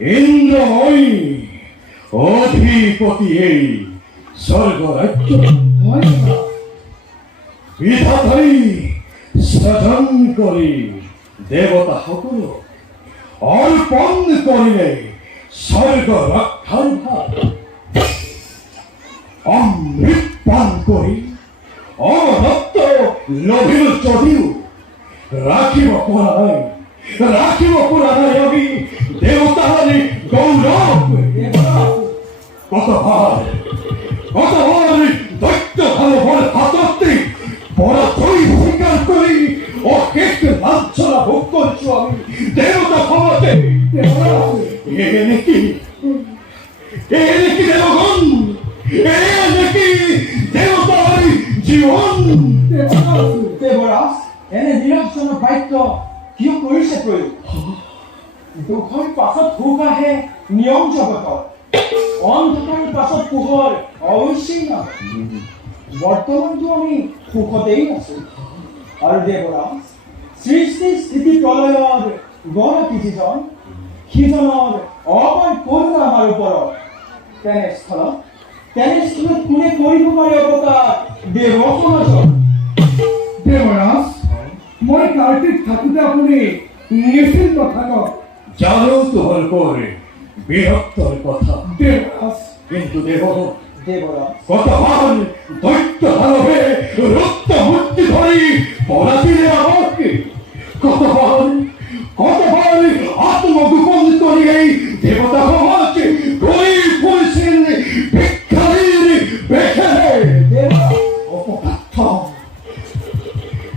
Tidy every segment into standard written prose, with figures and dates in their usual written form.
ইন্দ্রময়ী অধিপতি এই স্বর্গ রাজ্য বিধাতাই সৃজন করি দেবতা সকল অর্পণ করিলে স্বর্গ রক্ষার ভার অমৃত পান করি অরক্ত লোভিল যদিও রাখিব পুরাণায় আমি দেবতাহারি গৌরব কতবার দৈত্য ভালো বলে হাততে বড় দই স্বীকার করি ও কেষ্ট লাঞ্ছনা ভোগ করছো আমি দেবতা ক্ষমতে এ নাকি দেবগণ এ নাকি দেবতার জীবন দেবরাজ এনে নিরক্ষণ বাক্য কিয় কৰিছে প্ৰয়োগ দুখৰ পাছত সুখ আহে নিয়ম জগতৰ অন্ধকাৰৰ পাছত পোহৰ অৱশ্যেই নাহে বৰ্তমানতো আমি সুখতেই আছো আৰু দেৱৰাজ সৃষ্টি স্থিতি প্ৰলয়ৰ গৰাকী যিজন সিজনৰ অপাৰ কৰোণা আমাৰ ওপৰত তেনেস্থলত কোনে কৰিব পাৰে অৱতাৰ দেৱ সমাজৰ দেৱৰাজ মই কাৰ্তিক থাকোঁতে আপুনি নিশ্চিন্ত থাকক জানো তোমালোকৰ বৃহত্তৰ কথা দেৱৰাজ কিন্তু দেৱৰাজ কতবার দৈত্য হারবে রক্ত মূর্তি ধরি পরাজিলে আমাকে কতবার আত্মগোপন করি এই দেবতা সমাজকে গই পরিছেন ভিক্ষারীর বেশে অপদার্থ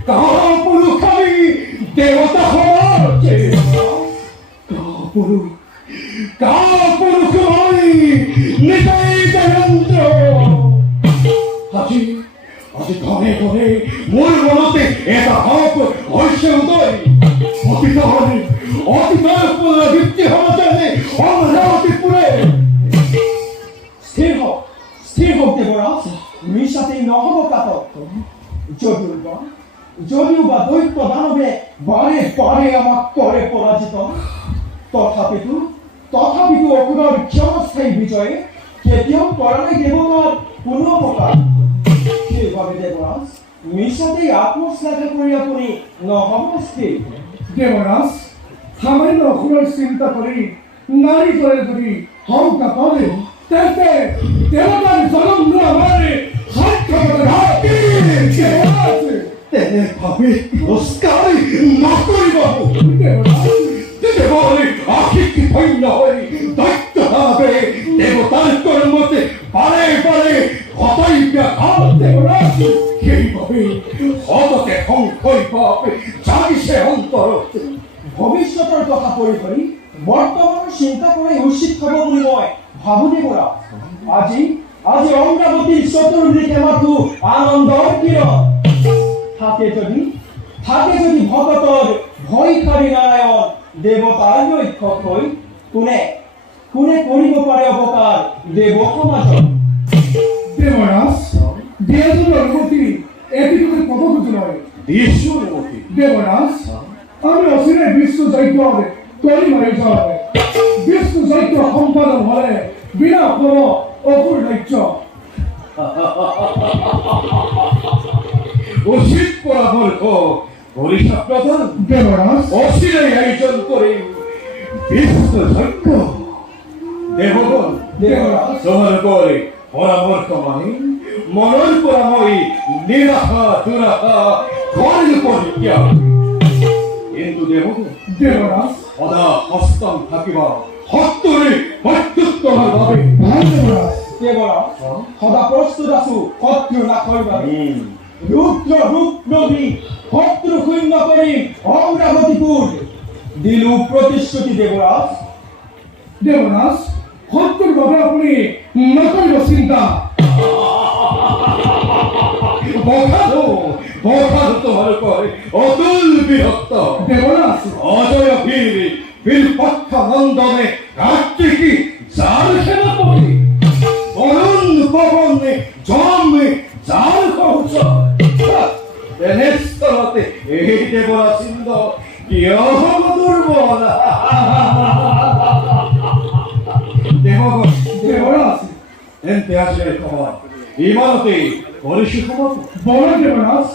কাপুরুষ আমি দেবতা সমাজে কাপুরুষ আমি নিতাই দেবেন্দ্র আজি ঘনে ঘনে মোৰ মনতে এটা হক হৈছে উদয় অতীতৰ পুনৰাবৃত্তি হ'ব যেনে অমৰাৱতীপুৰে স্থিৰ হওক দেৱৰাজ মিছাতেই নহ'ব কাটক যদিও বা দৈত্য দানৱে বাৰে বাৰে আমাক কৰে পৰাজিত তথাপিতো অসুৰৰ ক্ষমস্থায়ী বিজয়ে কেতিয়াও কৰা নাই দেৱতাৰ কোনো অপকাৰ সেইবাবে দেৱৰাজ মিছাতেই আত্মশ্লাঘা কৰি আপুনি নহ'ব স্থিৰ দেৱৰাজ সামান্য অসুৰৰ চিন্তা কৰি নাৰী কৰে যদি সংকা কৰে তেন্তে দেৱতাৰ জনম আমাৰ তেনে ভাবে নমস্কাৰ নকৰিব দেৱলৈ আশীষ ধন্য হয়ে দৈত্য ভাবে দেবতার কর্মতে বারে বারে হতই ব্যাঘাত দেবরাজ সেইভাবে হতকে সংশয় পাবে জাগিছে অন্তর ভৱিষ্যতৰ কথা পৰি কৰি বৰ্তমানৰ চিন্তা কৰাই উচিত হ'ব বুলি মই ভাবো দেৱৰাজ। আজি অমৰাৱতীৰ চতুৰ্দিশে মাথো আনন্দৰ কিৰণ। থাকে যদি ভকতৰ ভয়কাৰী নাৰায়ণ দেৱতাৰ ৰক্ষক হৈ কোনে কৰিব পাৰে অপকাৰ দেৱ সমাজত। দেবরাজ দিয়াজুর অনুমতি এটিকে কত কিছু নয় বিশ্ব অনুমতি দেবরাজ আমি অচিরে বিশ্ব যজ্ঞ তৈরি হয়ে যাবে বিশ্ব যজ্ঞ সম্পাদন হলে বিনা কোনো অকুর দায়িত্ব উচিত পরামর্শ হরিষা প্রধান দেবরাজ অচিরে আয়োজন করে বিশ্ব যজ্ঞ দেবগণ দেবরাজ তোমার করে পরামর্শ মানে মনের পরাময় নিরাশা দুরাশা ঘরের পরিত্যাগ কিন্তু দেবগণ দেবরাজ সদা হস্তম থাকিবা হস্তরে প্রত্যুত্তর ভাবে দেবরাজ দেৱৰাজ সদা প্ৰস্তুত আছো শত্ৰু নাশৰ বাবে। ৰুদ্ৰ ৰূপ নবী শত্ৰু শূন্য কৰিম অমৰাৱতীপুৰ দিলো প্ৰতিশ্ৰুতি দেৱৰাজ। দেবরাজ শত্রুর ভাবে আপনি নকরিব চিন্তা বখাদো তোমার করে অতুল বিরক্ত দেবরাজ অজয় বীর পক্ষ নন্দনে কার্তিকী যার সেনাপতি বরুণ পবনে জন্মে যার কৌশ তেনেস্থলতে এই দেবরা সিন্ধ কিয় হব দুর্বল দেবগণ দেবরাজ তেন্তে আসে খবর ইমানতে পরিশুদ্ধ বড় দেবরাজ